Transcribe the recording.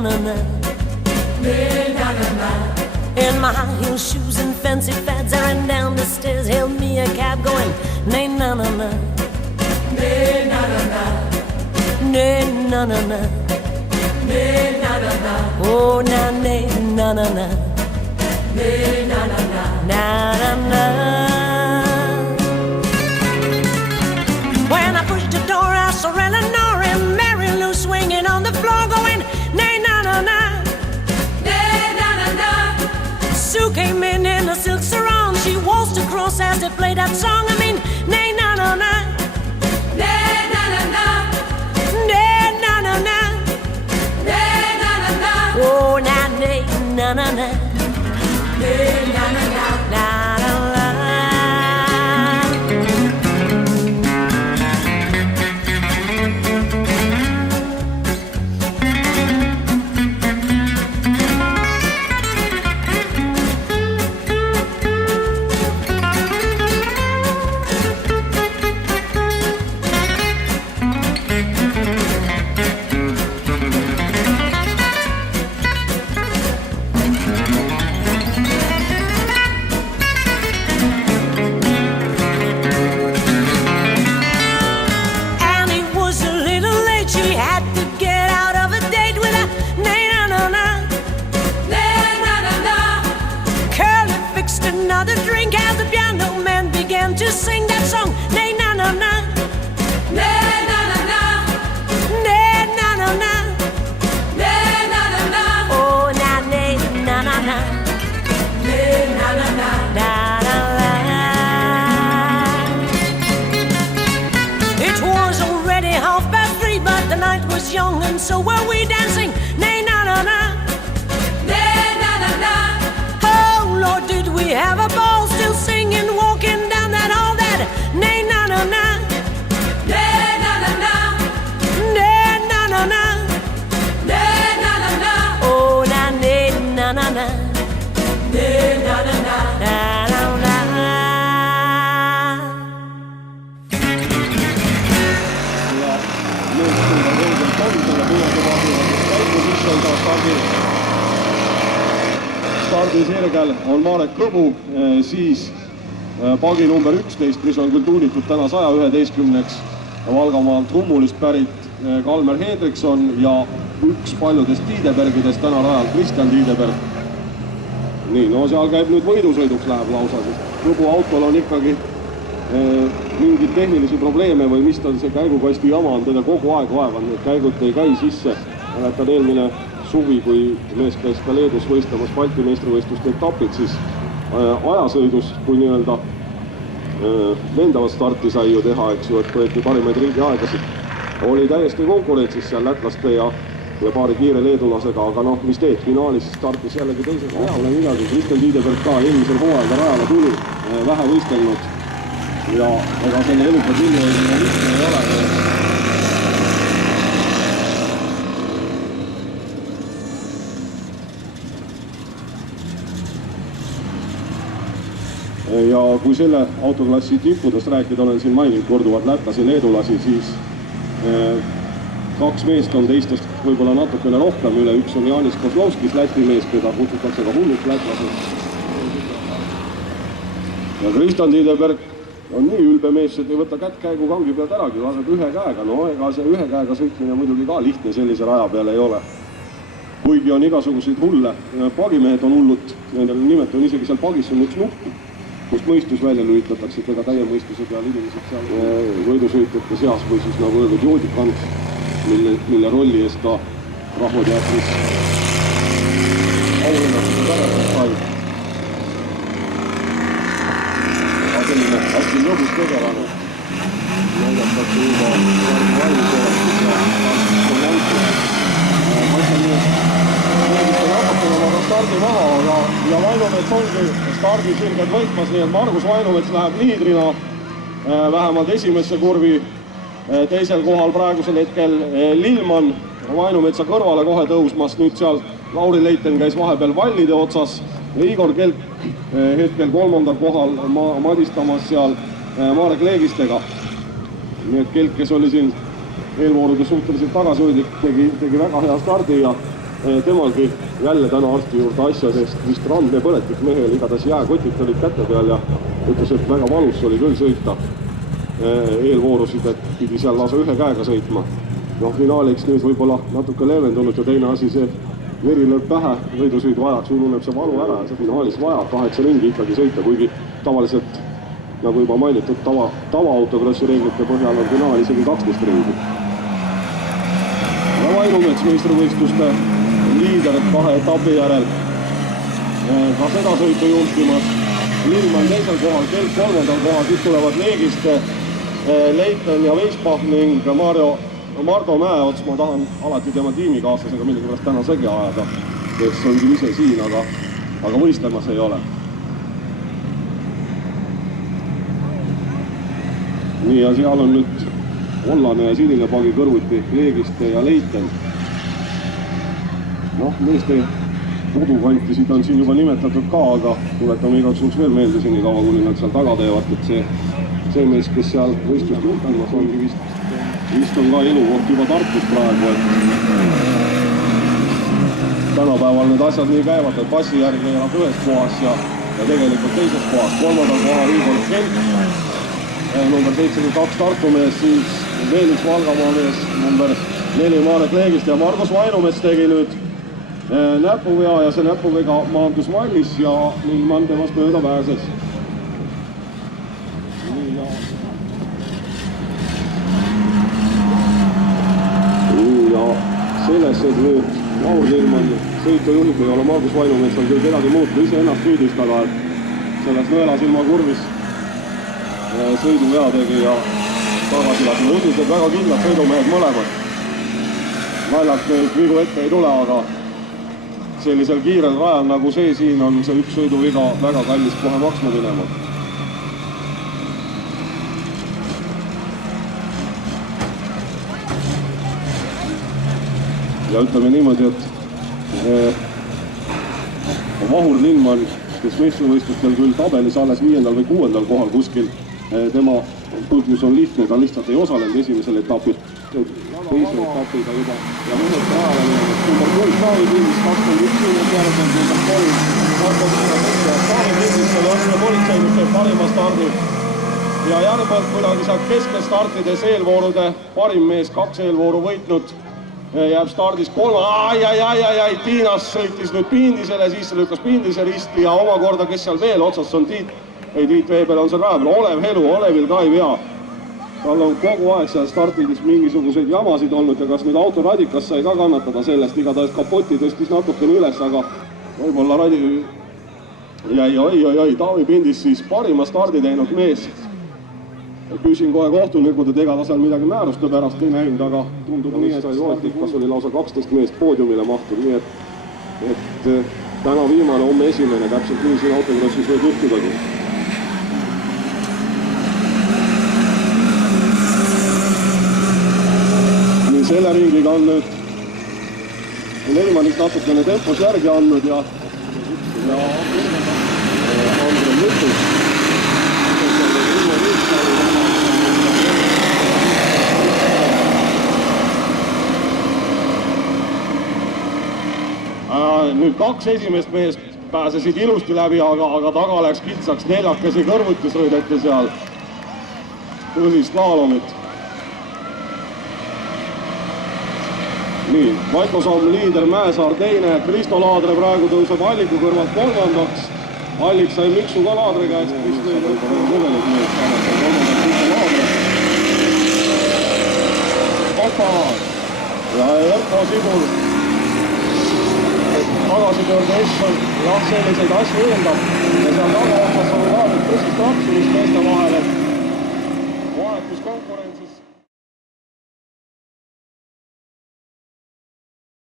na-na-na. In my high heel shoes and fancy fads, I ran down the stairs, hailed me a cab going, na-na-na-na. Na-na-na-na. Oh, na-na-na-na. Na-na-na. When I pushed the door, I saw Eleanor and Mary Lou swinging on the floor going, na-na-na-na. Sue came in a silk sarong. She waltzed across as they played that song. I mean, na-na-na-na. Na-na-na-na. Na-na-na-na. Na-na-na-na. Oh, na-na-na-na. Na-na-na-na. Na-na-na. Another drink as the piano man began to sing that song. Na-na-na-na. Na-na-na-na. Na-na-na-na. Na-na-na-na. Oh, na-na-na-na. Na-na-na-na. Na-na-na. It was already 3:30, but the night was young and so were we dancing. Na-na-na-na. Lord, did we have a ball, still singing, walking down that hall, that na-na-na-na. Na-na-na-na. Na-na-na-na. Na-na-na-na. Oh, na-na-na-na. Na-na-na-na. Na-na-na. Ja nüüd kui on õigelt kondele puuade vahel, käigu sisse on taas stardisirgel on Marek Kõbu, siis pagi number 11, mis on küll tuunitud täna 111-ks, Valgamaal Trummulist pärit Kalmer Hendrikson ja üks paljudest Tiidebergidest täna rajal Kristjan Tiideberg. Nii, no seal käib nüüd võidusõiduks läheb lausa, sest Kõbu autol on ikkagi mingid tehnilisi probleeme või mis tal see käigukasti jama on teda kogu aeg vaevanud, need käigud ei käi sisse. Mäletan eelmine suvi, kui mees käis ka Leedus võistlemas Balti meistrivõistluste etapid, siis ajasõidus, kui nii-öelda lendavat starti sai ju teha, eks ju, et võeti parimaid riigi aegasid, oli täiesti konkurentsis seal lätlaste ja paari kiire leedulasega, aga noh, mis teed, finaalis startis jällegi teises reaalne midagi. Kristjan Tiideberg ka eelmisel hooaega rajale tuli, vähe võistelnud ja ega selle eluka tilli ei ole. Ja kui selle autoklassi tippudest rääkida, olen siin maininud korduvalt lätlasi, leedulasi, siis kaks meest on teistest võib-olla natukene rohkem üle. Üks on Jaanis Kozlovskis, Läti mees, keda kutsutakse ka hulluks lätlaseks. Ja Kristjan Tiideberg on nii ülbe mees, et ei võta kätt käigu kangi pealt äragi, laseb ühe käega. No ega see ühe käega sõitmine muidugi ka lihtne sellise raja peale ei ole. Kuigi on igasuguseid hulle. Pagimehed on hullud, nendele nimet on isegi seal pagis on üks nupp, kust mõistus välja lülitatakse, et ega täie mõistuse peal inimesed seal võidusõitjate seas või siis nagu öeldud joodikant, mille rolli eest ta rahvateatris auhinnastada tagasi sai. Aga selline hästi lõbus tegelane näidatakse juba valmis olekut ja on näitud. Ma ütlen nii, et natukene oma stardi maha ja Vainumets ongi stardisirged võitmas, nii et Margus Vainumets läheb liidrina vähemalt esimesse kurvi, teisel kohal praegusel hetkel Lillmann, Vainumetsa kõrvale kohe tõusmas, nüüd seal Lauri Leiten käis vahepeal vallide otsas ja Igor Kelk hetkel kolmandal kohal madistamas seal Marek Leegistega. Nii et Kelk, kes oli siin eelvoorudes suhteliselt tagasihoidlik, tegi väga hea stardi ja temalgi jälle täna arsti juurde asjadest, vist randne põletik mehel, igatahes jääkotid olid käte peal ja ütles, et väga valus oli küll sõita. Eelvoorusid, et pidi seal lausa ühe käega sõitma. Noh, finaaliks nüüd võib-olla natuke leevendunud ja teine asi see veri lööb pähe, võidusõidu ajaks ununeb see valu ära ja see finaalis vajab 8 ringi ikkagi sõita, kuigi tavaliselt, nagu juba mainitud, tavaautokrassi reeglite põhjal on finaal isegi 12 ringi. Ja Vainumets meistrivõistluste liider 2 etapi järel ka seda sõitu juhtimas. Lillmann teisel kohal, Kelp 3. kohal, siis tulevad Leegiste, Leiten ja Veisbach ning Mardo Mäeots, ma tahan alati tema tiimikaaslasega millegipärast täna segi ajada, kes on küll ise siin, aga võistlemas ei ole. Nii, ja seal on nüüd Ollane ja Sinilepagi kõrvuti Leegiste ja Leiten. Noh, meeste kodukantisid on siin juba nimetatud ka, aga tuletame igaks juhuks veel meelde senikaua, kuni nad seal taga teevad, et see mees, kes seal võistlust juhtimas ongi vist on ka elukoht juba Tartus praegu, et tänapäeval need asjad nii käivad, et passi järgi elab ühes kohas ja tegelikult teises kohas. 3. kohal Igor Kelp, number 72 Tartu mees, siis veel üks Valgamaa mees, number 4 Marek Leegist ja Margus Vainumets tegi nüüd näpuvea ja see näpuvega maandus valmis ja Lillmann temast mööda pääses. Ja selles, et nüüd Laur Lillmann sõitu juhib, ei ole Margus Vainumetsal küll kedagi muud kui ise ennast süüdistada, et selles nõelasilma kurvis sõiduvea tegi ja tagasi lasi. Õdused väga kindlad sõidumehed mõlemad. Naljalt neid vigu ette ei tule, aga sellisel kiirel rajal nagu see siin on see üks sõiduviga väga kallis kohe maksma minema. Ja ütleme niimoodi, et Vahur Lillmann, kes meistrivõistlustel küll tabelis alles 5. või 6. kohal kuskil, tema põhjus on lihtne, ta lihtsalt ei osalenud esimesel etapil, teise etapiga juba ja mõned rajale minnes. Number 3 Taavi Pindis 21 minut järgselt, number 3 Marko Tiina. Taavi Pindis oli otse politseinike parima stardi ja järgmalt kuidagi sealt keskel startides eelvoorude parim mees, 2 eelvooru võitnud, jääb stardis 3. Tiinas sõitis nüüd Pindisele, siis lükkas Pindise risti ja omakorda, kes seal veel otsas on Tiit Veebel on seal rajal, Olev Helu, Olevil ka ei vea. Tal on kogu aeg seal startidis mingisuguseid jamasid olnud ja kas nüüd autoradikas sai ka kannatada sellest, igatahes kapoti tõstis natukene üles, aga võib-olla radi jäi Taavi Pindis siis parima stardi teinud mees. Küsin kohe kohtunikud, et ega ta seal midagi määruste pärast ei näinud, aga tundub nii, et startikas oli lausa 12 meest poodiumile mahtud, nii et täna viimane, homme esimene, täpselt nii siin autokrossis võib juhtudagi. Nii selle ringiga on nüüd Lillmannist natukene tempos järgi andnud ja Andre Mütus. Nüüd 2 esimest meest pääsesid ilusti läbi, aga taga läks kitsaks, 4 kõrvuti sõideti seal põhislaalomit. Nii, Vaiko Samm liider, Mäesaar teine, Kristo Laadre praegu tõuseb Alliku kõrvalt 3. Allik sai miksu ka Laadre käest, Kristo ei kõvelik mees, Opa ja Erko Sibul. Tagasipöörde Esson, jah, selliseid asju eeldab ja seal taga otsas on ka nüüd tõsist raksumist meeste vahel, et vahetus konkurentsis